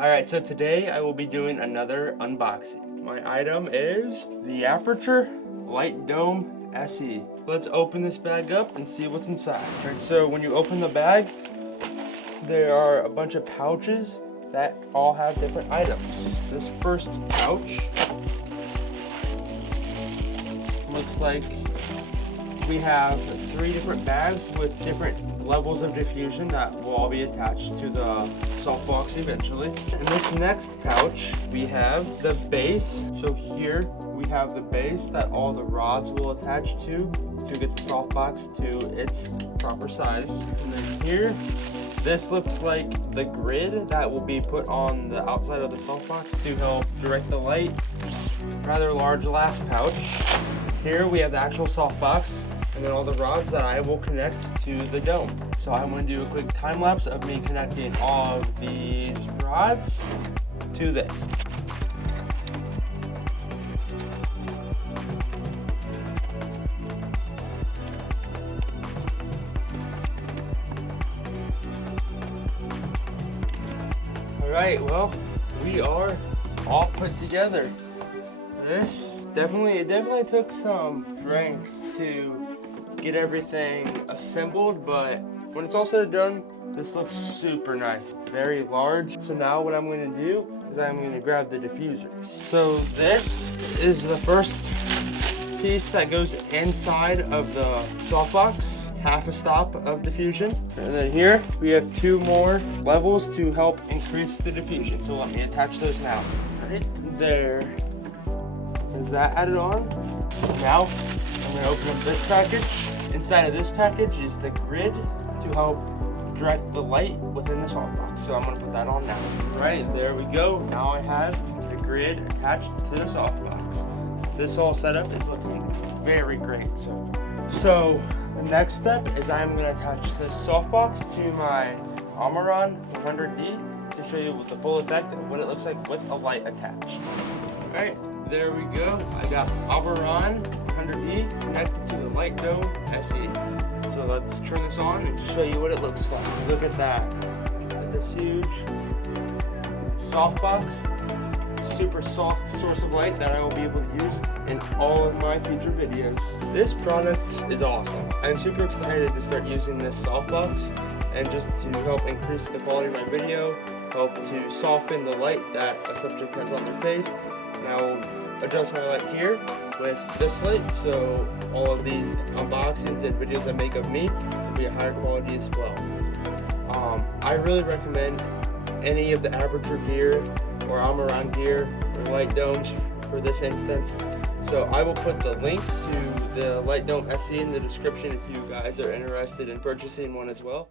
Alright, so today I will be doing another unboxing. My item is the Aputure Light Dome SE. Let's open this bag up and see what's inside. Alright, so when you open the bag, there are a bunch of pouches that all have different items. This first pouch looks like we have 3 different bags with different levels of diffusion that will all be attached to the softbox eventually. In this next pouch, we have the base. So here we have the base that all the rods will attach to get the softbox to its proper size. And then here, this looks like the grid that will be put on the outside of the softbox to help direct the light. Rather large last pouch. Here we have the actual softbox and then all the rods that I will connect to the dome. So I'm going to do a quick time lapse of me connecting all of these rods to this. Alright, well, we are all put together. This definitely took some strength to get everything assembled, but when it's all said and done, this looks super nice, very large. So now what I'm going to do is I'm going to grab the diffuser. So this is the first piece that goes inside of the softbox, half a stop of diffusion. And then here we have 2 more levels to help increase the diffusion. So let me attach those now. Right there. Is that added on? Now I'm going to open up this package. Inside of this package is the grid to help direct the light within the softbox. So I'm going to put that on now. Right, there we go. Now I have the grid attached to the softbox. This whole setup is looking very great so far. So the next step is I'm going to attach this softbox to my Aputure 100D to show you the full effect of what it looks like with a light attached. Alright, there we go. I got Aputure 100D connected to the Light Dome SE. So let's turn this on and show you what it looks like. Look at that. Look at this huge softbox. Super soft source of light that I will be able to use in all of my future videos. This product is awesome. I'm super excited to start using this softbox and just to help increase the quality of my video, help to soften the light that a subject has on their face. And I will adjust my light here with this light, so all of these unboxings and videos I make of me will be at higher quality as well. I really recommend any of the Aputure gear or Aputure gear or light domes for this instance. So I will put the link to the Light Dome SE in the description if you guys are interested in purchasing one as well.